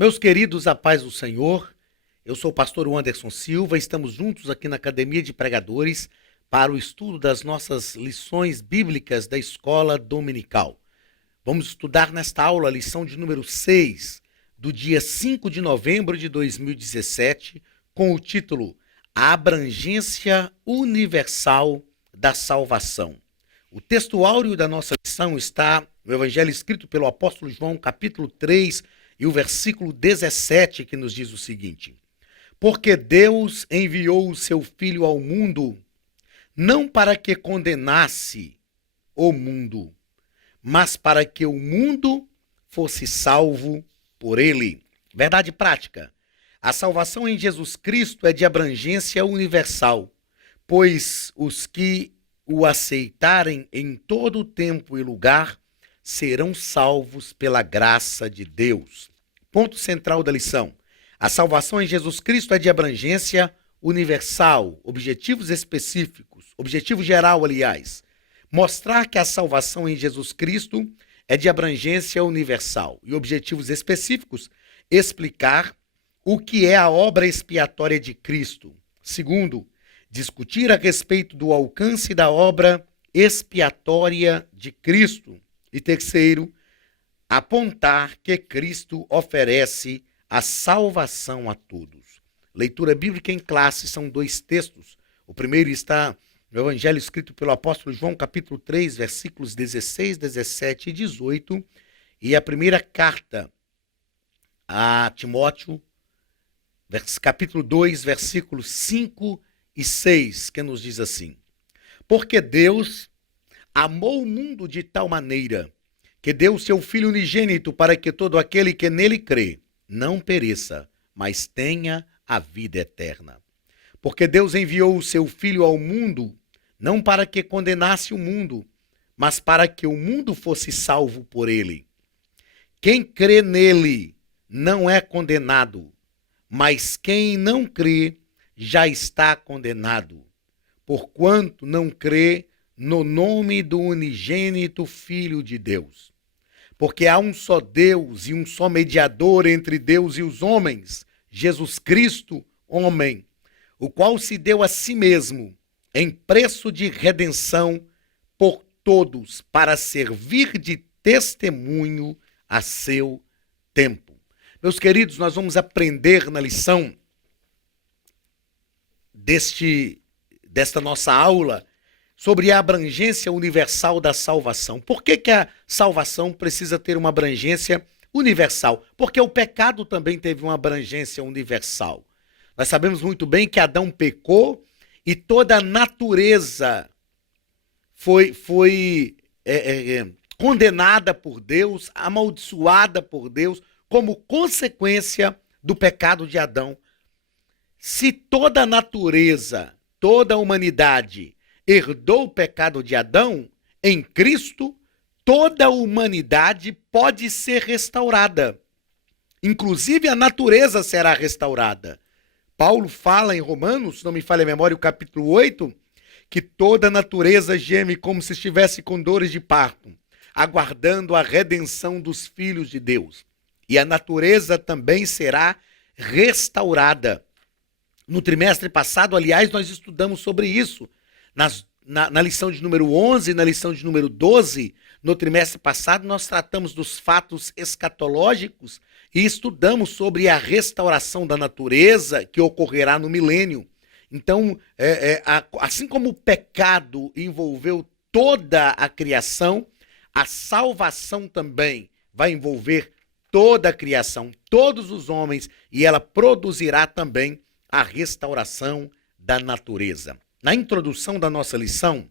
Meus queridos, a paz do Senhor, eu sou o pastor Anderson Silva, estamos juntos aqui na Academia de Pregadores para o estudo das nossas lições bíblicas da Escola Dominical. Vamos estudar nesta aula a lição de número 6, do dia 5 de novembro de 2017, com o título A Abrangência Universal da Salvação. O texto áureo da nossa lição está no Evangelho escrito pelo apóstolo João, capítulo 3, e o versículo 17, que nos diz o seguinte: Porque Deus enviou o seu Filho ao mundo, não para que condenasse o mundo, mas para que o mundo fosse salvo por ele. Verdade prática. A salvação em Jesus Cristo é de abrangência universal, pois os que o aceitarem em todo tempo e lugar serão salvos pela graça de Deus. Ponto central da lição. A salvação em Jesus Cristo é de abrangência universal, objetivos específicos, objetivo geral, aliás. Mostrar que a salvação em Jesus Cristo é de abrangência universal e objetivos específicos, explicar o que é a obra expiatória de Cristo. Segundo, discutir a respeito do alcance da obra expiatória de Cristo. E terceiro, apontar que Cristo oferece a salvação a todos. Leitura bíblica em classe são dois textos. O primeiro está no Evangelho escrito pelo apóstolo João, capítulo 3, versículos 16, 17 e 18. E a primeira carta a Timóteo, capítulo 2, versículos 5 e 6, que nos diz assim: Porque Deus amou o mundo de tal maneira que deu o seu Filho unigênito para que todo aquele que nele crê não pereça, mas tenha a vida eterna. Porque Deus enviou o seu Filho ao mundo, não para que condenasse o mundo, mas para que o mundo fosse salvo por ele. Quem crê nele não é condenado, mas quem não crê já está condenado, porquanto não crê no nome do unigênito Filho de Deus. Porque há um só Deus e um só mediador entre Deus e os homens, Jesus Cristo, homem, o qual se deu a si mesmo em preço de redenção por todos, para servir de testemunho a seu tempo. Meus queridos, nós vamos aprender na lição desta nossa aula sobre a abrangência universal da salvação. Por que a salvação precisa ter uma abrangência universal? Porque o pecado também teve uma abrangência universal. Nós sabemos muito bem que Adão pecou e toda a natureza foi condenada por Deus, amaldiçoada por Deus, como consequência do pecado de Adão. Se toda a natureza, toda a humanidade herdou o pecado de Adão, em Cristo, toda a humanidade pode ser restaurada. Inclusive a natureza será restaurada. Paulo fala em Romanos, se não me falha a memória, o capítulo 8, que toda a natureza geme como se estivesse com dores de parto, aguardando a redenção dos filhos de Deus. E a natureza também será restaurada. No trimestre passado, aliás, nós estudamos sobre isso. Na lição de número 11, na lição de número 12, no trimestre passado, nós tratamos dos fatos escatológicos e estudamos sobre a restauração da natureza que ocorrerá no milênio. Então, assim como o pecado envolveu toda a criação, a salvação também vai envolver toda a criação, todos os homens, e ela produzirá também a restauração da natureza. Na introdução da nossa lição,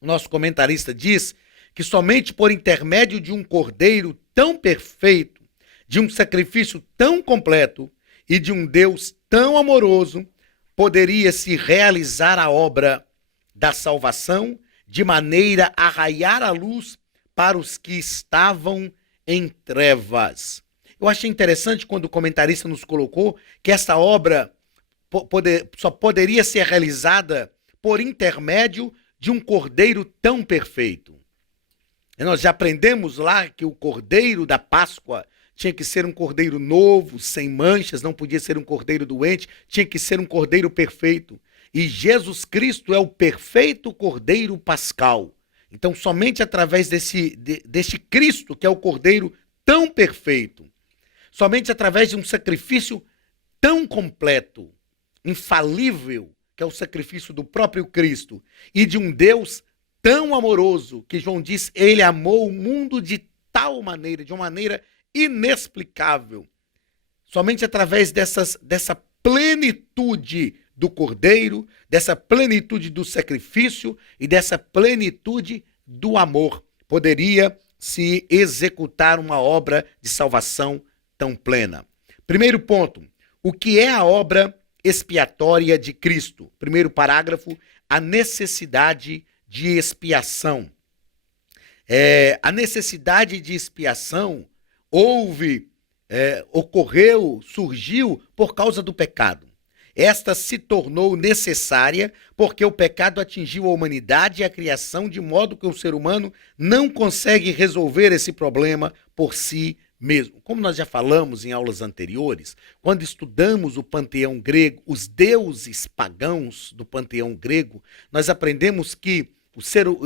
o nosso comentarista diz que somente por intermédio de um cordeiro tão perfeito, de um sacrifício tão completo e de um Deus tão amoroso, poderia se realizar a obra da salvação de maneira a raiar a luz para os que estavam em trevas. Eu achei interessante quando o comentarista nos colocou que essa obra só poderia ser realizada por intermédio de um cordeiro tão perfeito. E nós já aprendemos lá que o cordeiro da Páscoa tinha que ser um cordeiro novo, sem manchas, não podia ser um cordeiro doente, tinha que ser um cordeiro perfeito. E Jesus Cristo é o perfeito cordeiro pascal. Então, somente através deste Cristo, que é o cordeiro tão perfeito, somente através de um sacrifício tão completo, infalível, que é o sacrifício do próprio Cristo, e de um Deus tão amoroso, que João diz, ele amou o mundo de tal maneira, de uma maneira inexplicável. Somente através dessa plenitude do Cordeiro, dessa plenitude do sacrifício e dessa plenitude do amor, poderia se executar uma obra de salvação tão plena. Primeiro ponto, o que é a obra expiatória de Cristo? Primeiro parágrafo, a necessidade de expiação. A necessidade de expiação ocorreu, surgiu por causa do pecado. Esta se tornou necessária porque o pecado atingiu a humanidade e a criação de modo que o ser humano não consegue resolver esse problema por si mesmo. Como nós já falamos em aulas anteriores, quando estudamos o panteão grego, os deuses pagãos do panteão grego, nós aprendemos que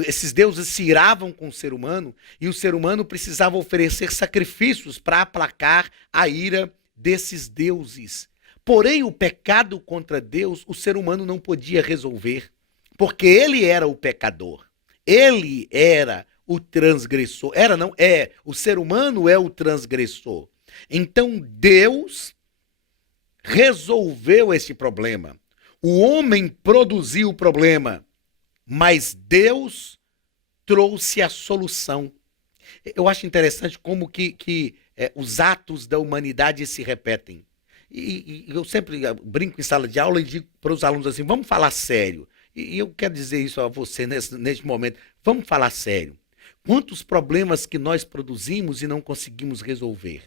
esses deuses se iravam com o ser humano e o ser humano precisava oferecer sacrifícios para aplacar a ira desses deuses. Porém, o pecado contra Deus, o ser humano não podia resolver, porque ele era o pecador. Ele era o transgressor. O ser humano é o transgressor. Então, Deus resolveu esse problema. O homem produziu o problema, mas Deus trouxe a solução. Eu acho interessante como que os atos da humanidade se repetem. E eu sempre brinco em sala de aula e digo para os alunos assim, vamos falar sério. E eu quero dizer isso a você neste momento. Vamos falar sério. Quantos problemas que nós produzimos e não conseguimos resolver?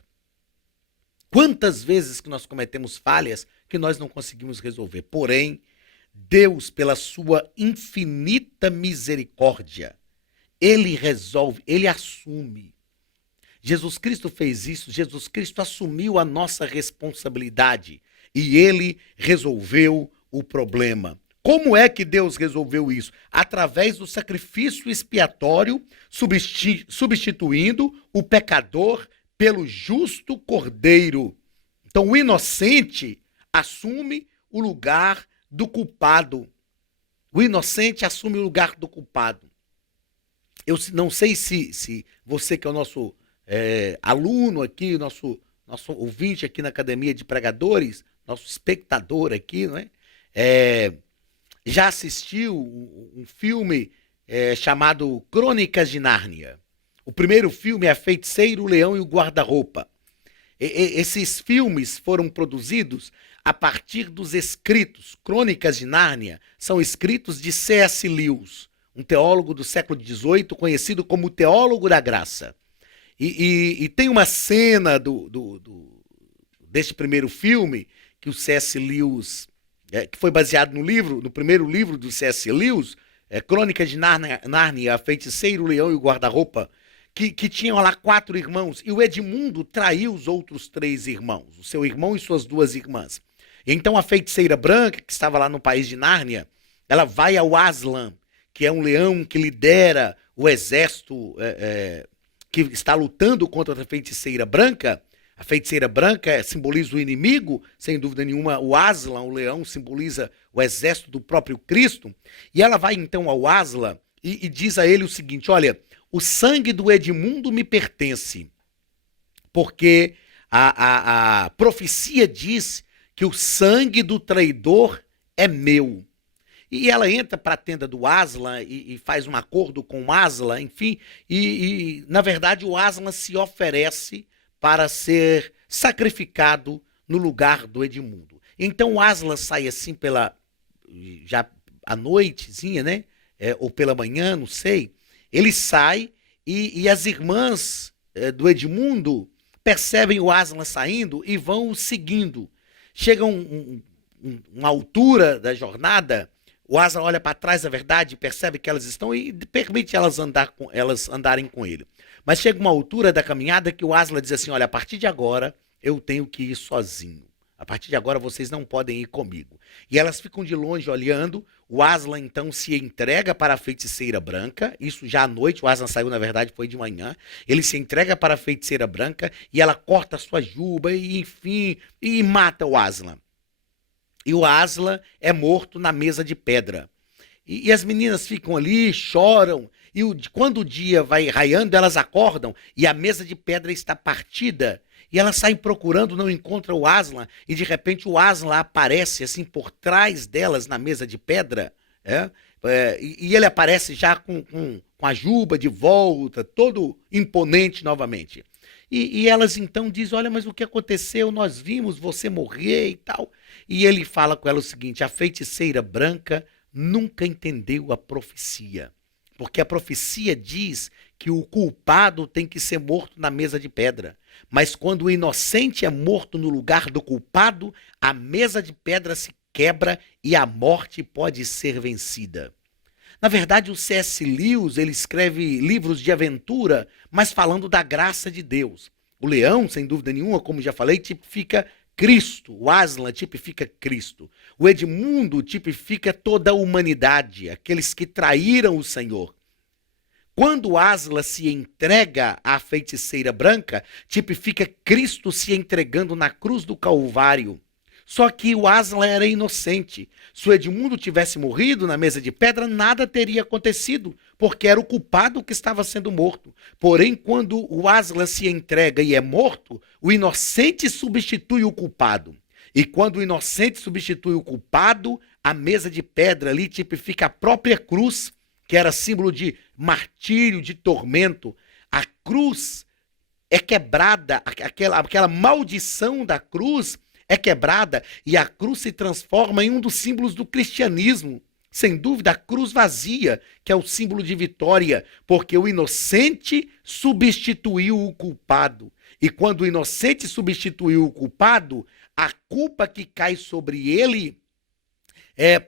Quantas vezes que nós cometemos falhas que nós não conseguimos resolver? Porém, Deus, pela sua infinita misericórdia, ele resolve, ele assume. Jesus Cristo fez isso, Jesus Cristo assumiu a nossa responsabilidade e ele resolveu o problema. Como é que Deus resolveu isso? Através do sacrifício expiatório, substituindo o pecador pelo justo cordeiro. Então, o inocente assume o lugar do culpado. O inocente assume o lugar do culpado. Eu não sei se você que é o nosso aluno aqui, nosso ouvinte aqui na Academia de Pregadores, nosso espectador aqui, não é? Já assistiu um filme chamado Crônicas de Nárnia. O primeiro filme é A Feiticeira, o Leão e o Guarda-Roupa. Esses filmes foram produzidos a partir dos escritos. Crônicas de Nárnia são escritos de C.S. Lewis, um teólogo do século XVIII, conhecido como o Teólogo da Graça. E tem uma cena deste primeiro filme, que o C.S. Lewis, que foi baseado no primeiro livro do C.S. Lewis, Crônicas de Nárnia, A Feiticeira, o Leão e o Guarda-Roupa, que tinham lá 4 irmãos, e o Edmundo traiu os outros 3 irmãos, o seu irmão e suas 2 irmãs. Então a feiticeira branca, que estava lá no país de Nárnia, ela vai ao Aslan, que é um leão que lidera o exército que está lutando contra a feiticeira branca. A feiticeira branca simboliza o inimigo, sem dúvida nenhuma. O Aslan, o leão, simboliza o exército do próprio Cristo. E ela vai então ao Aslan e diz a ele o seguinte: olha, o sangue do Edmundo me pertence, porque a profecia diz que o sangue do traidor é meu. E ela entra para a tenda do Aslan e faz um acordo com o Aslan, enfim, e na verdade o Aslan se oferece para ser sacrificado no lugar do Edmundo. Então o Aslan sai assim já à noitezinha, né? Ou pela manhã, não sei. Ele sai e as irmãs do Edmundo percebem o Aslan saindo e vão o seguindo. Chegam uma altura da jornada, O Aslan olha para trás da verdade, percebe que elas estão e permite elas andarem com ele. Mas chega uma altura da caminhada que o Aslan diz assim: olha, a partir de agora eu tenho que ir sozinho. A partir de agora vocês não podem ir comigo. E elas ficam de longe olhando. O Aslan então se entrega para a feiticeira branca. Isso já à noite, o Aslan saiu, na verdade, foi de manhã. Ele se entrega para a feiticeira branca e ela corta a sua juba e, enfim, e mata o Aslan. E o Aslan é morto na mesa de pedra. E as meninas ficam ali, choram. E quando o dia vai raiando, elas acordam e a mesa de pedra está partida. E elas saem procurando, não encontram o Aslan. E de repente o Aslan aparece assim por trás delas na mesa de pedra. E ele aparece já com a juba de volta, todo imponente novamente. E elas então dizem: olha, mas o que aconteceu? Nós vimos você morrer e tal. E ele fala com ela o seguinte: a feiticeira branca nunca entendeu a profecia. Porque a profecia diz que o culpado tem que ser morto na mesa de pedra. Mas quando o inocente é morto no lugar do culpado, a mesa de pedra se quebra e a morte pode ser vencida. Na verdade, o C.S. Lewis, ele escreve livros de aventura, mas falando da graça de Deus. O leão, sem dúvida nenhuma, como já falei, tipifica Cristo. O Aslan tipifica Cristo. O Edmundo tipifica toda a humanidade, aqueles que traíram o Senhor. Quando o Aslan se entrega à feiticeira branca, tipifica Cristo se entregando na cruz do Calvário. Só que o Aslan era inocente. Se o Edmundo tivesse morrido na mesa de pedra, nada teria acontecido, porque era o culpado que estava sendo morto. Porém, quando o Aslan se entrega e é morto, o inocente substitui o culpado. E quando o inocente substitui o culpado, a mesa de pedra ali tipifica a própria cruz, que era símbolo de martírio, de tormento. A cruz é quebrada, aquela maldição da cruz é quebrada e a cruz se transforma em um dos símbolos do cristianismo. Sem dúvida, a cruz vazia, que é o símbolo de vitória, porque o inocente substituiu o culpado. E quando o inocente substituiu o culpado, a culpa que cai sobre ele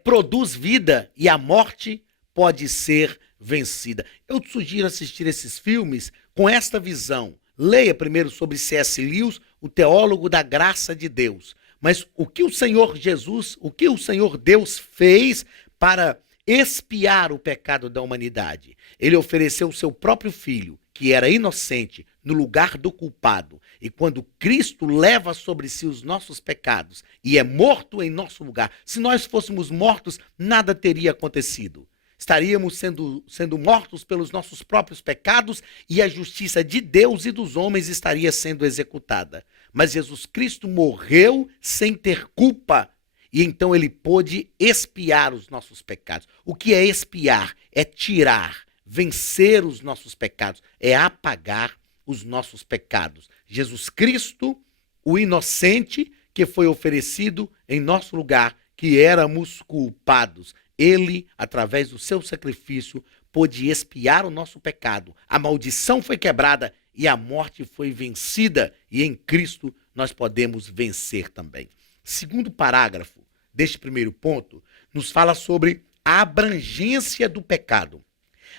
produz vida e a morte pode ser vencida. Eu te sugiro assistir esses filmes com esta visão. Leia primeiro sobre C.S. Lewis, o teólogo da graça de Deus. Mas o que o Senhor Jesus, o que o Senhor Deus fez para expiar o pecado da humanidade? Ele ofereceu o seu próprio filho, que era inocente, no lugar do culpado. E quando Cristo leva sobre si os nossos pecados e é morto em nosso lugar, se nós fôssemos mortos, nada teria acontecido. Estaríamos sendo mortos pelos nossos próprios pecados e a justiça de Deus e dos homens estaria sendo executada. Mas Jesus Cristo morreu sem ter culpa e então ele pôde expiar os nossos pecados. O que é expiar? É tirar, vencer os nossos pecados, é apagar os nossos pecados. Jesus Cristo, o inocente que foi oferecido em nosso lugar, que éramos culpados. Ele, através do seu sacrifício, pôde expiar o nosso pecado. A maldição foi quebrada e a morte foi vencida. E em Cristo nós podemos vencer também. Segundo parágrafo deste primeiro ponto, nos fala sobre a abrangência do pecado.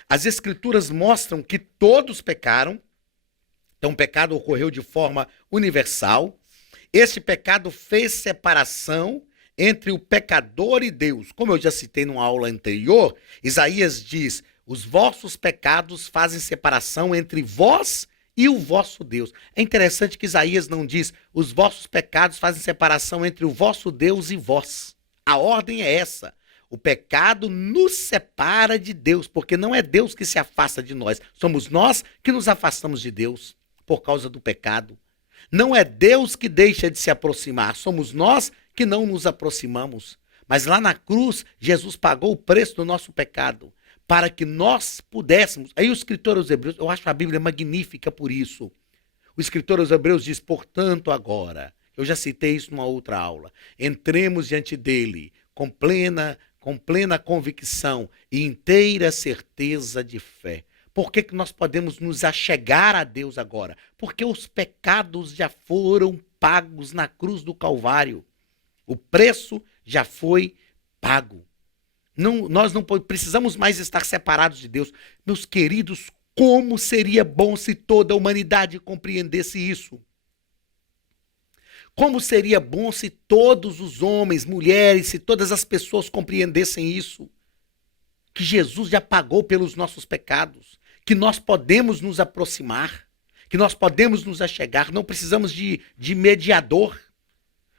As Escrituras mostram que todos pecaram. Então o pecado ocorreu de forma universal. Esse pecado fez separação entre o pecador e Deus. Como eu já citei numa aula anterior, Isaías diz: os vossos pecados fazem separação entre vós e o vosso Deus. É interessante que Isaías não diz: os vossos pecados fazem separação entre o vosso Deus e vós. A ordem é essa. O pecado nos separa de Deus, porque não é Deus que se afasta de nós. Somos nós que nos afastamos de Deus por causa do pecado. Não é Deus que deixa de se aproximar, somos nós que não nos aproximamos. Mas lá na cruz, Jesus pagou o preço do nosso pecado, para que nós pudéssemos. Aí o escritor aos Hebreus, eu acho a Bíblia magnífica por isso. O escritor aos Hebreus diz: portanto agora, eu já citei isso numa outra aula, entremos diante dele com plena convicção e inteira certeza de fé. Por que nós podemos nos achegar a Deus agora? Porque os pecados já foram pagos na cruz do Calvário. O preço já foi pago. Nós não precisamos mais estar separados de Deus. Meus queridos, como seria bom se toda a humanidade compreendesse isso? Como seria bom se todos os homens, mulheres, se todas as pessoas compreendessem isso? Que Jesus já pagou pelos nossos pecados, que nós podemos nos aproximar, que nós podemos nos achegar, não precisamos de mediador,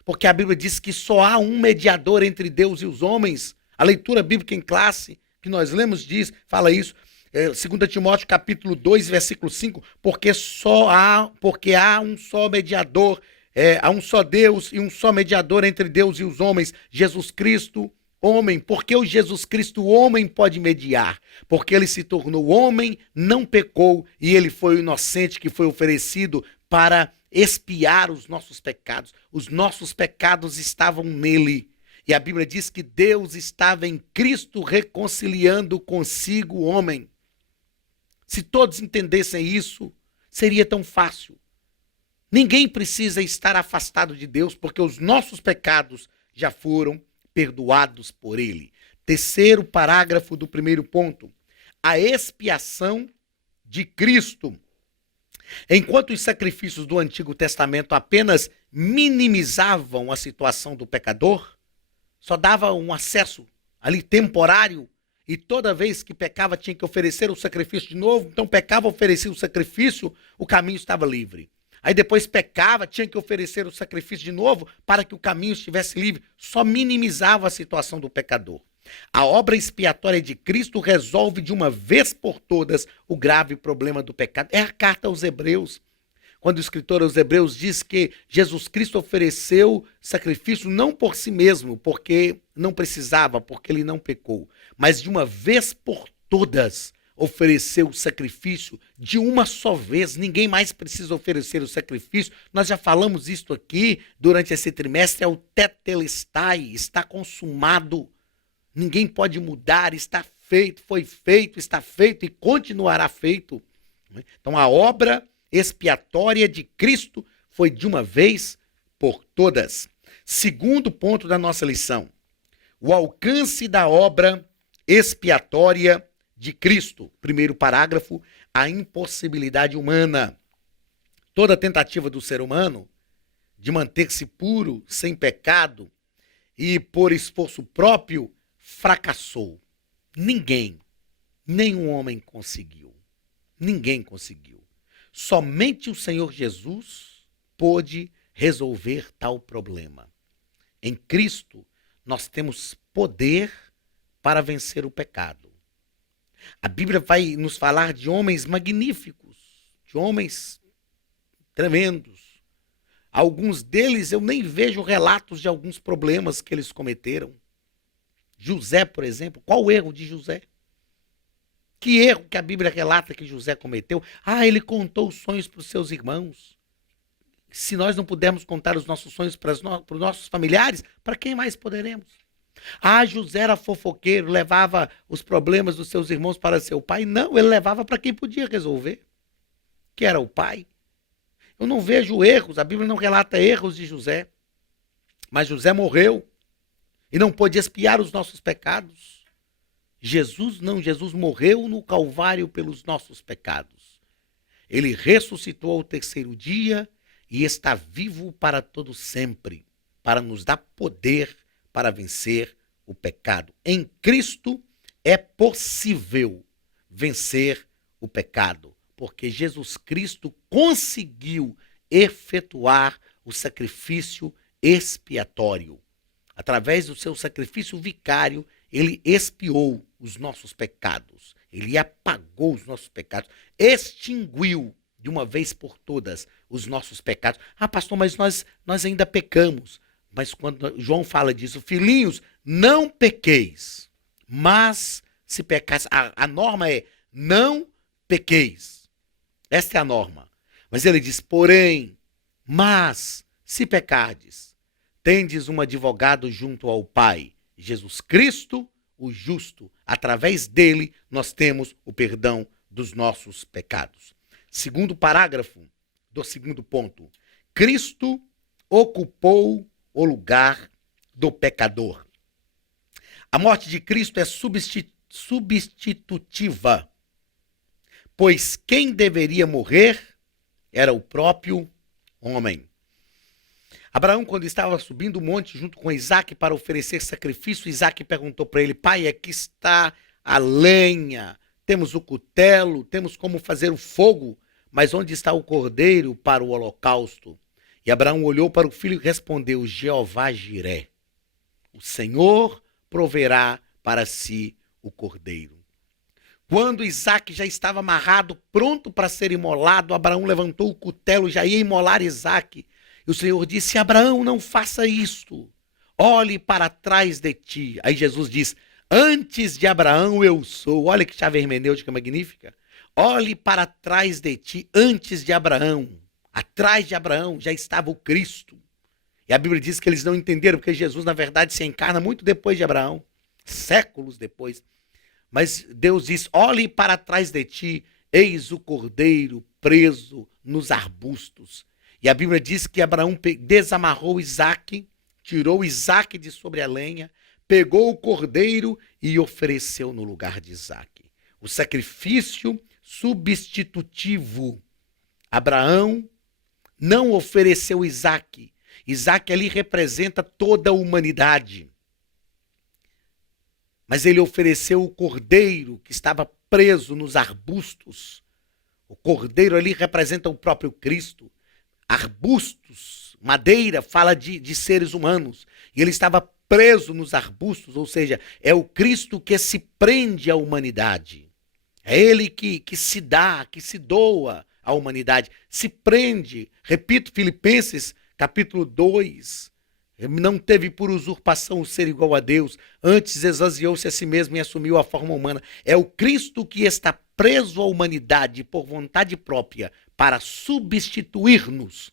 porque a Bíblia diz que só há um mediador entre Deus e os homens. A leitura bíblica em classe que nós lemos fala isso. 2 Timóteo capítulo 2, versículo 5, porque há um só mediador, há um só Deus e um só mediador entre Deus e os homens, Jesus Cristo, homem. Porque o Jesus Cristo, homem, pode mediar? Porque ele se tornou homem, não pecou, e ele foi o inocente que foi oferecido para expiar os nossos pecados. Os nossos pecados estavam nele. E a Bíblia diz que Deus estava em Cristo reconciliando consigo o homem. Se todos entendessem isso, seria tão fácil. Ninguém precisa estar afastado de Deus, porque os nossos pecados já foram perdoados por ele. Terceiro parágrafo do primeiro ponto. A expiação de Cristo. Enquanto os sacrifícios do Antigo Testamento apenas minimizavam a situação do pecador, só dava um acesso ali temporário, e toda vez que pecava tinha que oferecer o sacrifício de novo, então pecava, oferecia o sacrifício, o caminho estava livre. Aí depois pecava, tinha que oferecer o sacrifício de novo para que o caminho estivesse livre. Só minimizava a situação do pecador. A obra expiatória de Cristo resolve de uma vez por todas o grave problema do pecado. É a carta aos Hebreus. Quando o escritor aos Hebreus diz que Jesus Cristo ofereceu sacrifício não por si mesmo, porque não precisava, porque ele não pecou, mas de uma vez por todas ofereceu o sacrifício de uma só vez. Ninguém mais precisa oferecer o sacrifício. Nós já falamos isto aqui durante esse trimestre, é o tetelestai, está consumado. Ninguém pode mudar, está feito, foi feito, está feito e continuará feito. Então a obra expiatória de Cristo foi de uma vez por todas. Segundo ponto da nossa lição, o alcance da obra expiatória de Cristo. Primeiro parágrafo, a impossibilidade humana. Toda tentativa do ser humano de manter-se puro, sem pecado e por esforço próprio, fracassou. Ninguém, nenhum homem conseguiu. Ninguém conseguiu. Somente o Senhor Jesus pôde resolver tal problema. Em Cristo, nós temos poder para vencer o pecado. A Bíblia vai nos falar de homens magníficos, de homens tremendos. Alguns deles eu nem vejo relatos de alguns problemas que eles cometeram. José, por exemplo, qual o erro de José? Que erro que a Bíblia relata que José cometeu? Ele contou os sonhos para os seus irmãos. Se nós não pudermos contar os nossos sonhos para os nossos familiares, para quem mais poderemos? José era fofoqueiro, levava os problemas dos seus irmãos para seu pai. Não, ele levava para quem podia resolver, que era o pai. Eu não vejo erros, a Bíblia não relata erros de José. Mas José morreu e não pôde expiar os nossos pecados. Jesus não, Jesus morreu no Calvário pelos nossos pecados. Ele ressuscitou ao terceiro dia e está vivo para todo sempre, para nos dar poder para vencer o pecado. Em Cristo é possível vencer o pecado, porque Jesus Cristo conseguiu efetuar o sacrifício expiatório. Através do seu sacrifício vicário, ele expiou os nossos pecados. Ele apagou os nossos pecados, extinguiu de uma vez por todas os nossos pecados. Pastor, mas nós ainda pecamos. Mas quando João fala disso, filhinhos, não pequeis, mas se pecais, a norma é não pequeis. Esta é a norma. Mas ele diz, porém, mas se pecardes, tendes um advogado junto ao Pai, Jesus Cristo, o justo. Através dele, nós temos o perdão dos nossos pecados. Segundo parágrafo do segundo ponto. Cristo ocupou o lugar do pecador. A morte de Cristo é substitutiva, pois quem deveria morrer era o próprio homem. Abraão, quando estava subindo o monte junto com Isaque para oferecer sacrifício, Isaque perguntou para ele: pai, aqui está a lenha, temos o cutelo, temos como fazer o fogo, mas onde está o cordeiro para o holocausto? E Abraão olhou para o filho e respondeu: Jeová Jiré, o Senhor proverá para si o cordeiro. Quando Isaque já estava amarrado, pronto para ser imolado, Abraão levantou o cutelo, já ia imolar Isaque. E o Senhor disse: Abraão, não faça isto. Olhe para trás de ti. Aí Jesus diz: antes de Abraão eu sou. Olha que chave hermenêutica magnífica. Olhe para trás de ti, antes de Abraão. Atrás de Abraão já estava o Cristo. E a Bíblia diz que eles não entenderam, porque Jesus, na verdade, se encarna muito depois de Abraão. Séculos depois. Mas Deus diz: olhe para trás de ti, eis o cordeiro preso nos arbustos. E a Bíblia diz que Abraão desamarrou Isaque, tirou Isaque de sobre a lenha, pegou o cordeiro e ofereceu no lugar de Isaque. O sacrifício substitutivo. Abraão não ofereceu Isaque. Isaque ali representa toda a humanidade. Mas ele ofereceu o cordeiro que estava preso nos arbustos. O cordeiro ali representa o próprio Cristo. Arbustos, madeira, fala de seres humanos. E ele estava preso nos arbustos, ou seja, é o Cristo que se prende à humanidade. É ele que se dá, que se doa à humanidade. Se prende, repito, Filipenses capítulo 2, não teve por usurpação o ser igual a Deus, antes esvaziou-se a si mesmo e assumiu a forma humana. É o Cristo que está preso à humanidade por vontade própria para substituir-nos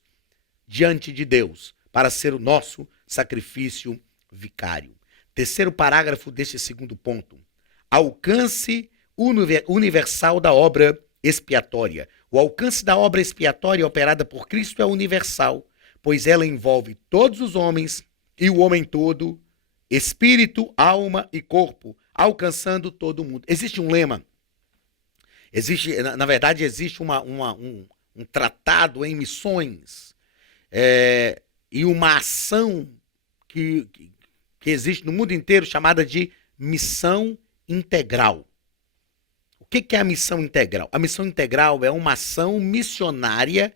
diante de Deus, para ser o nosso sacrifício vicário. Terceiro parágrafo deste segundo ponto. Alcance universal da obra expiatória. O alcance da obra expiatória operada por Cristo é universal, pois ela envolve todos os homens e o homem todo, espírito, alma e corpo, alcançando todo mundo. Existe um lema, na verdade, existe um tratado em missões e uma ação que existe no mundo inteiro chamada de missão integral. O que é a missão integral? A missão integral é uma ação missionária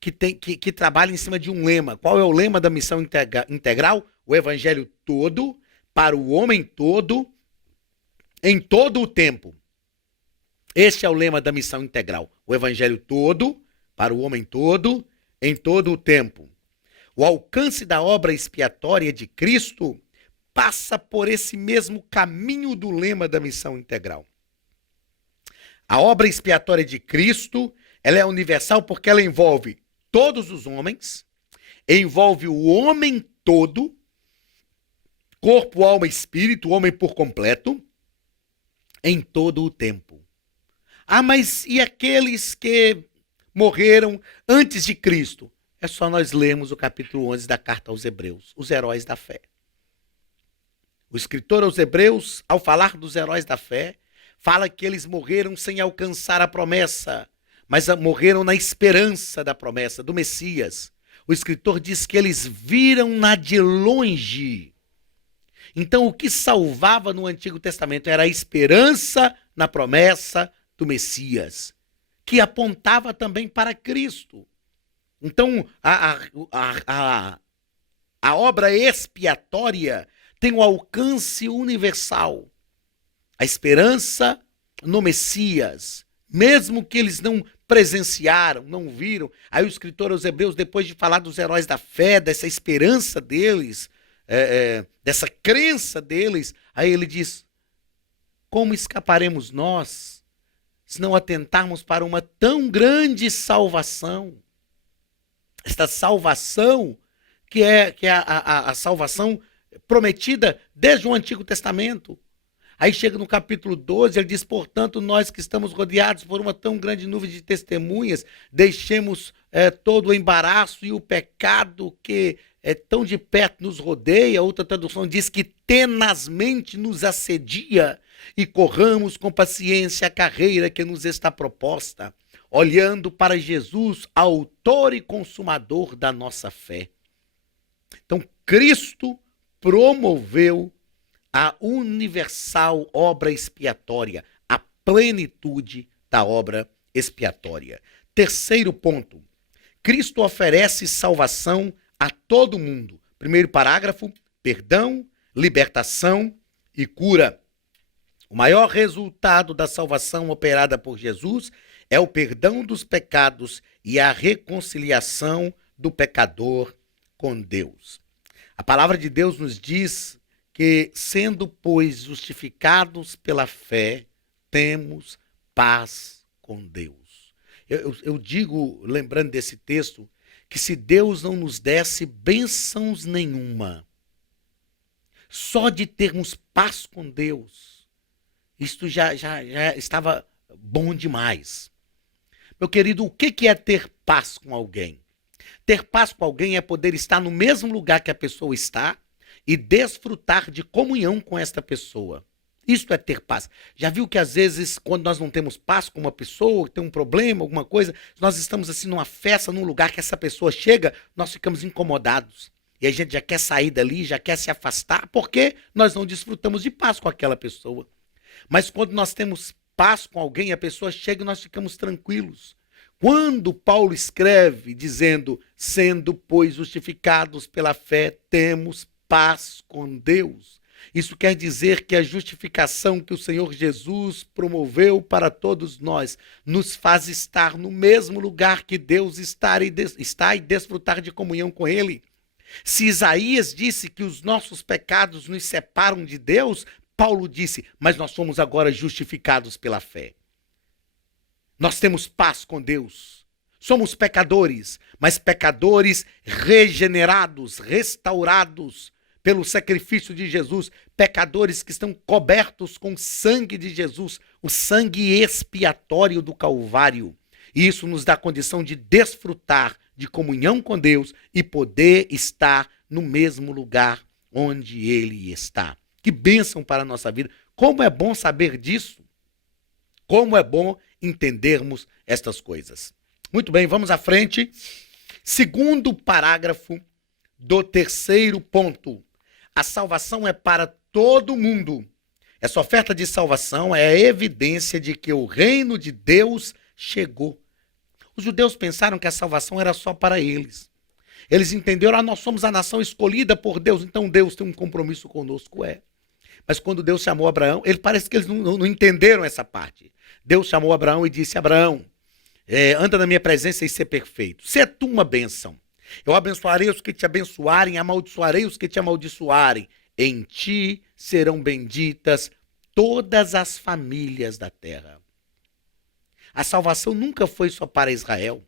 que trabalha em cima de um lema. Qual é o lema da missão integral? O evangelho todo, para o homem todo, em todo o tempo. Este é o lema da missão integral. O evangelho todo, para o homem todo, em todo o tempo. O alcance da obra expiatória de Cristo passa por esse mesmo caminho do lema da missão integral. A obra expiatória de Cristo, ela é universal porque ela envolve todos os homens, envolve o homem todo, corpo, alma e espírito, o homem por completo, em todo o tempo. Ah, mas e aqueles que morreram antes de Cristo? É só nós lermos o capítulo 11 da carta aos Hebreus, os heróis da fé. O escritor aos Hebreus, ao falar dos heróis da fé, fala que eles morreram sem alcançar a promessa, mas morreram na esperança da promessa, do Messias. O escritor diz que eles viram-na de longe. Então, o que salvava no Antigo Testamento era a esperança na promessa do Messias, que apontava também para Cristo. Então, a obra expiatória tem um alcance universal. A esperança no Messias, mesmo que eles não presenciaram, não viram. Aí o escritor aos Hebreus, depois de falar dos heróis da fé, dessa esperança deles, dessa crença deles, aí ele diz: como escaparemos nós se não atentarmos para uma tão grande salvação? Esta salvação que é a salvação prometida desde o Antigo Testamento. Aí chega no capítulo 12, ele diz: portanto, nós que estamos rodeados por uma tão grande nuvem de testemunhas, deixemos todo o embaraço e o pecado que tão de perto nos rodeia. Outra tradução diz que tenazmente nos assedia e corramos com paciência a carreira que nos está proposta, olhando para Jesus, autor e consumador da nossa fé. Então, Cristo promoveu a universal obra expiatória, a plenitude da obra expiatória. Terceiro ponto, Cristo oferece salvação a todo mundo. Primeiro parágrafo, perdão, libertação e cura. O maior resultado da salvação operada por Jesus é o perdão dos pecados e a reconciliação do pecador com Deus. A palavra de Deus nos diz que, sendo, pois, justificados pela fé, temos paz com Deus. Eu digo, lembrando desse texto, que se Deus não nos desse bênçãos nenhuma, só de termos paz com Deus, isto já estava bom demais. Meu querido, o que é ter paz com alguém? Ter paz com alguém é poder estar no mesmo lugar que a pessoa está e desfrutar de comunhão com esta pessoa. Isto é ter paz. Já viu que às vezes, quando nós não temos paz com uma pessoa, tem um problema, alguma coisa, nós estamos assim numa festa, num lugar que essa pessoa chega, nós ficamos incomodados. E a gente já quer sair dali, já quer se afastar, porque nós não desfrutamos de paz com aquela pessoa. Mas quando nós temos paz com alguém, a pessoa chega e nós ficamos tranquilos. Quando Paulo escreve dizendo, sendo, pois, justificados pela fé, temos paz com Deus. Isso quer dizer que a justificação que o Senhor Jesus promoveu para todos nós nos faz estar no mesmo lugar que Deus está e desfrutar de comunhão com Ele. Se Isaías disse que os nossos pecados nos separam de Deus, Paulo disse, mas nós somos agora justificados pela fé. Nós temos paz com Deus. Somos pecadores, mas pecadores regenerados, restaurados pelo sacrifício de Jesus. Pecadores que estão cobertos com o sangue de Jesus, o sangue expiatório do Calvário. E isso nos dá a condição de desfrutar de comunhão com Deus e poder estar no mesmo lugar onde Ele está. Que bênção para a nossa vida. Como é bom saber disso. Como é bom entendermos estas coisas. Muito bem, vamos à frente. Segundo parágrafo do terceiro ponto. A salvação é para todo mundo. Essa oferta de salvação é a evidência de que o reino de Deus chegou. Os judeus pensaram que a salvação era só para eles. Eles entenderam, nós somos a nação escolhida por Deus, então Deus tem um compromisso conosco, Mas quando Deus chamou Abraão, parece que eles não entenderam essa parte. Deus chamou Abraão e disse, Abraão, anda na minha presença e ser perfeito. Sê tu uma bênção. Eu abençoarei os que te abençoarem, amaldiçoarei os que te amaldiçoarem. Em ti serão benditas todas as famílias da terra. A salvação nunca foi só para Israel.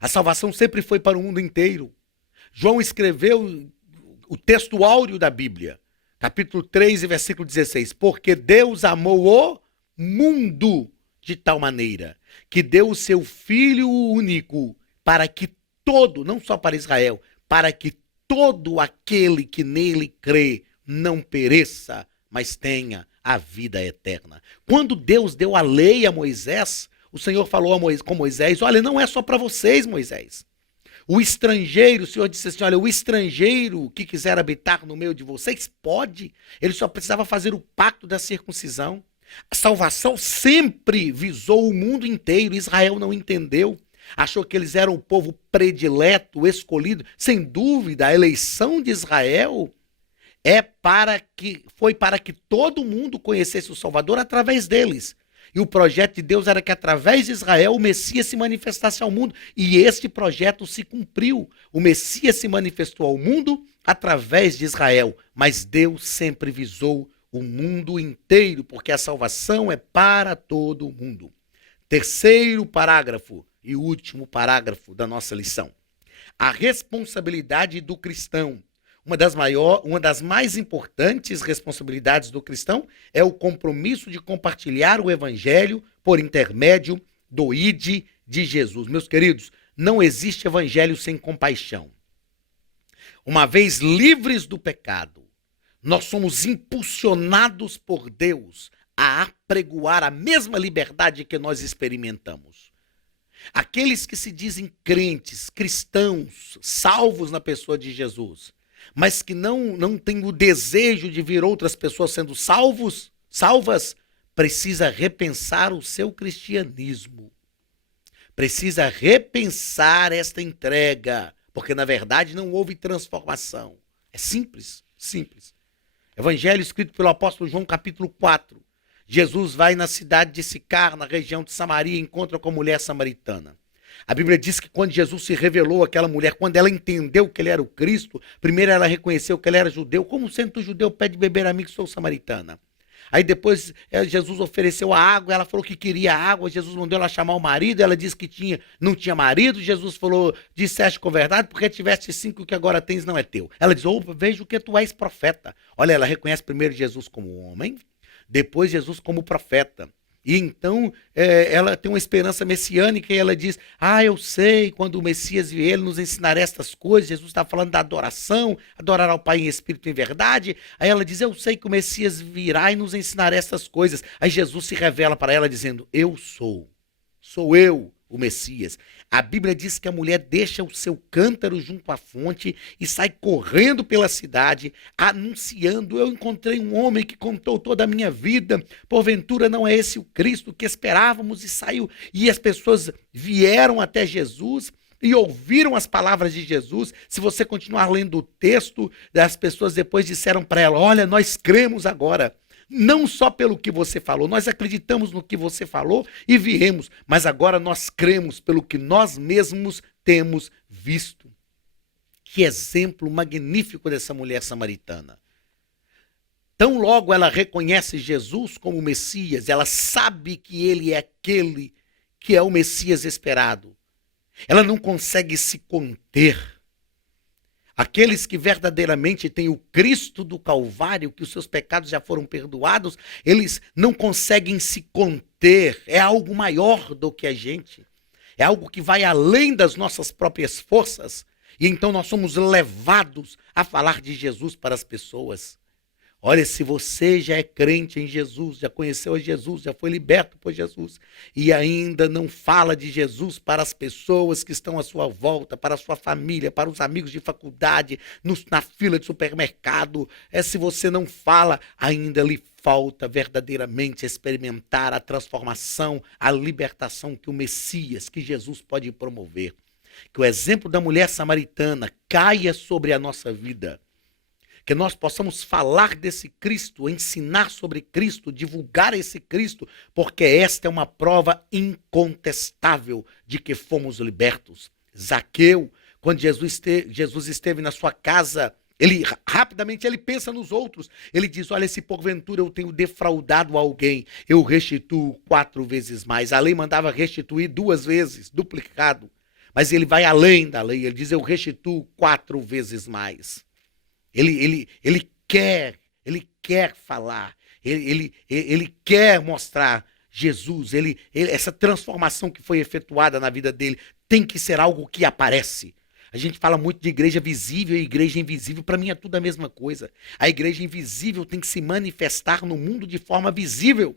A salvação sempre foi para o mundo inteiro. João escreveu o texto áureo da Bíblia, capítulo 3, versículo 16. Porque Deus amou o mundo de tal maneira que deu o seu Filho único para que todo, não só para Israel, para que todo aquele que nele crê não pereça, mas tenha a vida eterna. Quando Deus deu a lei a Moisés, o Senhor falou com Moisés, olha, não é só para vocês, Moisés. O estrangeiro, o Senhor disse assim, olha, o estrangeiro que quiser habitar no meio de vocês, pode. Ele só precisava fazer o pacto da circuncisão. A salvação sempre visou o mundo inteiro. Israel não entendeu. Achou que eles eram o povo predileto, o escolhido. Sem dúvida, a eleição de Israel foi para que todo mundo conhecesse o Salvador através deles. E o projeto de Deus era que através de Israel o Messias se manifestasse ao mundo. E este projeto se cumpriu. O Messias se manifestou ao mundo através de Israel. Mas Deus sempre visou o mundo inteiro, porque a salvação é para todo mundo. Terceiro parágrafo e último parágrafo da nossa lição. A responsabilidade do cristão. Uma das mais importantes responsabilidades do cristão é o compromisso de compartilhar o evangelho por intermédio do ID de Jesus. Meus queridos, não existe evangelho sem compaixão. Uma vez livres do pecado, Nós somos impulsionados por Deus a apregoar a mesma liberdade que nós experimentamos. Aqueles que se dizem crentes, cristãos, salvos na pessoa de Jesus, mas que não têm o desejo de ver outras pessoas sendo salvas, precisa repensar o seu cristianismo. Precisa repensar esta entrega, porque na verdade não houve transformação. É simples, simples. Evangelho escrito pelo apóstolo João, capítulo 4. Jesus vai na cidade de Sicar, na região de Samaria, e encontra com a mulher samaritana. A Bíblia diz que quando Jesus se revelou àquela mulher, quando ela entendeu que ele era o Cristo, primeiro ela reconheceu que ele era judeu. Como sendo tu judeu, pede beber a mim que sou samaritana. Aí depois Jesus ofereceu a água, ela falou que queria água, Jesus mandou ela chamar o marido, ela disse que não tinha marido, Jesus falou, disseste com verdade, porque tiveste 5 que agora tens não é teu. Ela diz, vejo que tu és profeta. Olha, ela reconhece primeiro Jesus como homem, depois Jesus como profeta. E então ela tem uma esperança messiânica e ela diz, eu sei, quando o Messias vier, ele nos ensinará estas coisas. Jesus está falando da adoração, adorar ao Pai em espírito e em verdade. Aí ela diz, eu sei que o Messias virá e nos ensinará estas coisas. Aí Jesus se revela para ela dizendo, sou eu o Messias. A Bíblia diz que a mulher deixa o seu cântaro junto à fonte e sai correndo pela cidade, anunciando, eu encontrei um homem que contou toda a minha vida, porventura não é esse o Cristo que esperávamos, e saiu, e as pessoas vieram até Jesus e ouviram as palavras de Jesus. Se você continuar lendo o texto, as pessoas depois disseram para ela, olha, nós cremos agora. Não só pelo que você falou, nós acreditamos no que você falou e viemos, mas agora nós cremos pelo que nós mesmos temos visto. Que exemplo magnífico dessa mulher samaritana. Tão logo ela reconhece Jesus como Messias, ela sabe que ele é aquele que é o Messias esperado. Ela não consegue se conter. Aqueles que verdadeiramente têm o Cristo do Calvário, que os seus pecados já foram perdoados, eles não conseguem se conter. É algo maior do que a gente. É algo que vai além das nossas próprias forças. E então nós somos levados a falar de Jesus para as pessoas. Olha, se você já é crente em Jesus, já conheceu a Jesus, já foi liberto por Jesus e ainda não fala de Jesus para as pessoas que estão à sua volta, para a sua família, para os amigos de faculdade, na fila de supermercado, se você não fala, ainda lhe falta verdadeiramente experimentar a transformação, a libertação que o Messias, que Jesus pode promover. Que o exemplo da mulher samaritana caia sobre a nossa vida. Que nós possamos falar desse Cristo, ensinar sobre Cristo, divulgar esse Cristo, porque esta é uma prova incontestável de que fomos libertos. Zaqueu, quando Jesus esteve na sua casa, rapidamente ele pensa nos outros. Ele diz, olha, se porventura eu tenho defraudado alguém, eu restituo 4 vezes mais. A lei mandava restituir 2 vezes, duplicado. Mas ele vai além da lei, ele diz, eu restituo 4 vezes mais. Ele quer falar, ele quer mostrar Jesus, essa transformação que foi efetuada na vida dele tem que ser algo que aparece. A gente fala muito de igreja visível e igreja invisível, para mim é tudo a mesma coisa. A igreja invisível tem que se manifestar no mundo de forma visível.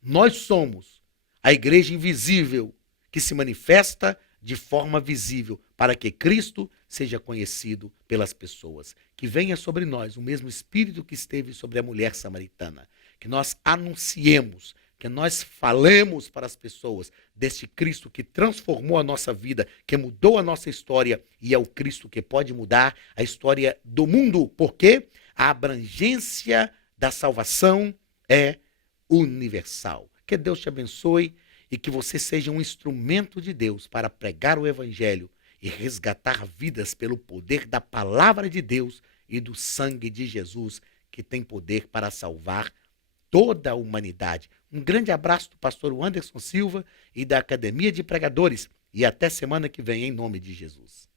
Nós somos a igreja invisível que se manifesta de forma visível, para que Cristo seja conhecido pelas pessoas. Que venha sobre nós o mesmo Espírito que esteve sobre a mulher samaritana. Que nós anunciemos, que nós falemos para as pessoas deste Cristo que transformou a nossa vida, que mudou a nossa história e é o Cristo que pode mudar a história do mundo. Porque a abrangência da salvação é universal. Que Deus te abençoe e que você seja um instrumento de Deus para pregar o Evangelho e resgatar vidas pelo poder da palavra de Deus e do sangue de Jesus, que tem poder para salvar toda a humanidade. Um grande abraço do pastor Anderson Silva e da Academia de Pregadores, e até semana que vem, em nome de Jesus.